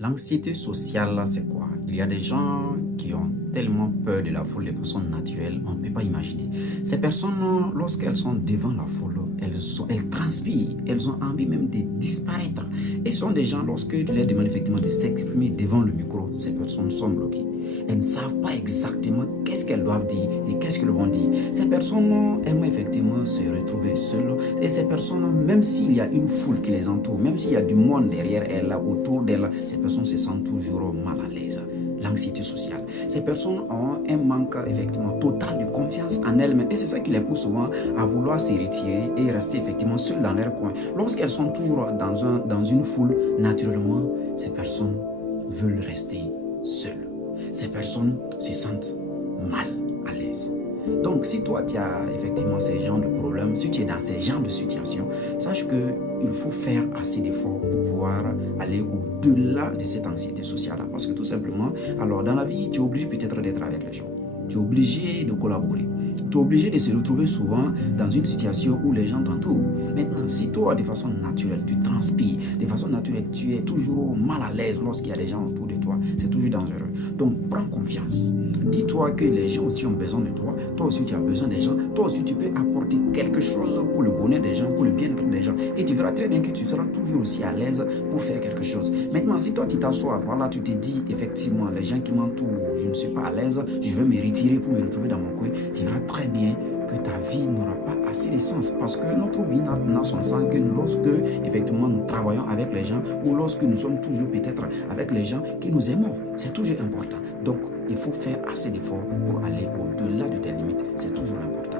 L'anxiété sociale, c'est quoi? Il y a des gens qui ont tellement peur de la foule de façon naturelle, on ne peut pas imaginer. Ces personnes, lorsqu'elles sont devant la foule, elles transpirent, elles ont envie même de disparaître. Et ce sont des gens, lorsque tu leur demandes effectivement de s'exprimer devant le micro, ces personnes sont bloquées. Elles ne savent pas exactement qu'est-ce qu'elles doivent dire et qu'est-ce qu'elles vont dire. Ces personnes aiment effectivement se retrouver seules. Et ces personnes, même s'il y a une foule qui les entoure, même s'il y a du monde derrière elles, autour d'elles, ces personnes se sentent toujours mal à l'aise. L'anxiété sociale. Ces personnes ont un manque effectivement total de confiance en elles-mêmes et c'est ça qui les pousse souvent à vouloir se retirer et rester effectivement seules dans leur coin. Lorsqu'elles sont toujours dans une foule, naturellement, ces personnes veulent rester seules. Ces personnes se sentent mal à l'aise. Donc, si toi, tu as effectivement ces genres de problèmes, si tu es dans ces genres de situations, sache qu'il faut faire assez d'efforts pour pouvoir aller au-delà de cette anxiété sociale. Parce que tout simplement, alors dans la vie, tu es obligé peut-être d'être avec les gens. Tu es obligé de collaborer. Tu es obligé de se retrouver souvent dans une situation où les gens t'entourent. Maintenant, si toi, de façon naturelle, tu transpires, de façon naturelle, tu es toujours mal à l'aise lorsqu'il y a des gens autour de toi, c'est toujours dangereux. Donc, prends confiance. Dis-toi que les gens aussi ont besoin de toi. Toi aussi, tu as besoin des gens. Toi aussi, tu peux apporter quelque chose pour le bonheur des gens, pour le bien-être des gens. Et tu verras très bien que tu seras toujours aussi à l'aise pour faire quelque chose. Maintenant, si toi, tu t'assois, voilà, tu te dis, effectivement, les gens qui m'entourent, je ne suis pas à l'aise, je vais me retirer pour me retrouver dans mon coin, tu verras très bien que ta vie n'aura pas assez de sens parce que notre vie n'a son sens que lorsque effectivement nous travaillons avec les gens ou lorsque nous sommes toujours peut-être avec les gens que nous aimons. C'est toujours important. Donc, il faut faire assez d'efforts pour aller au-delà de tes limites. C'est toujours important.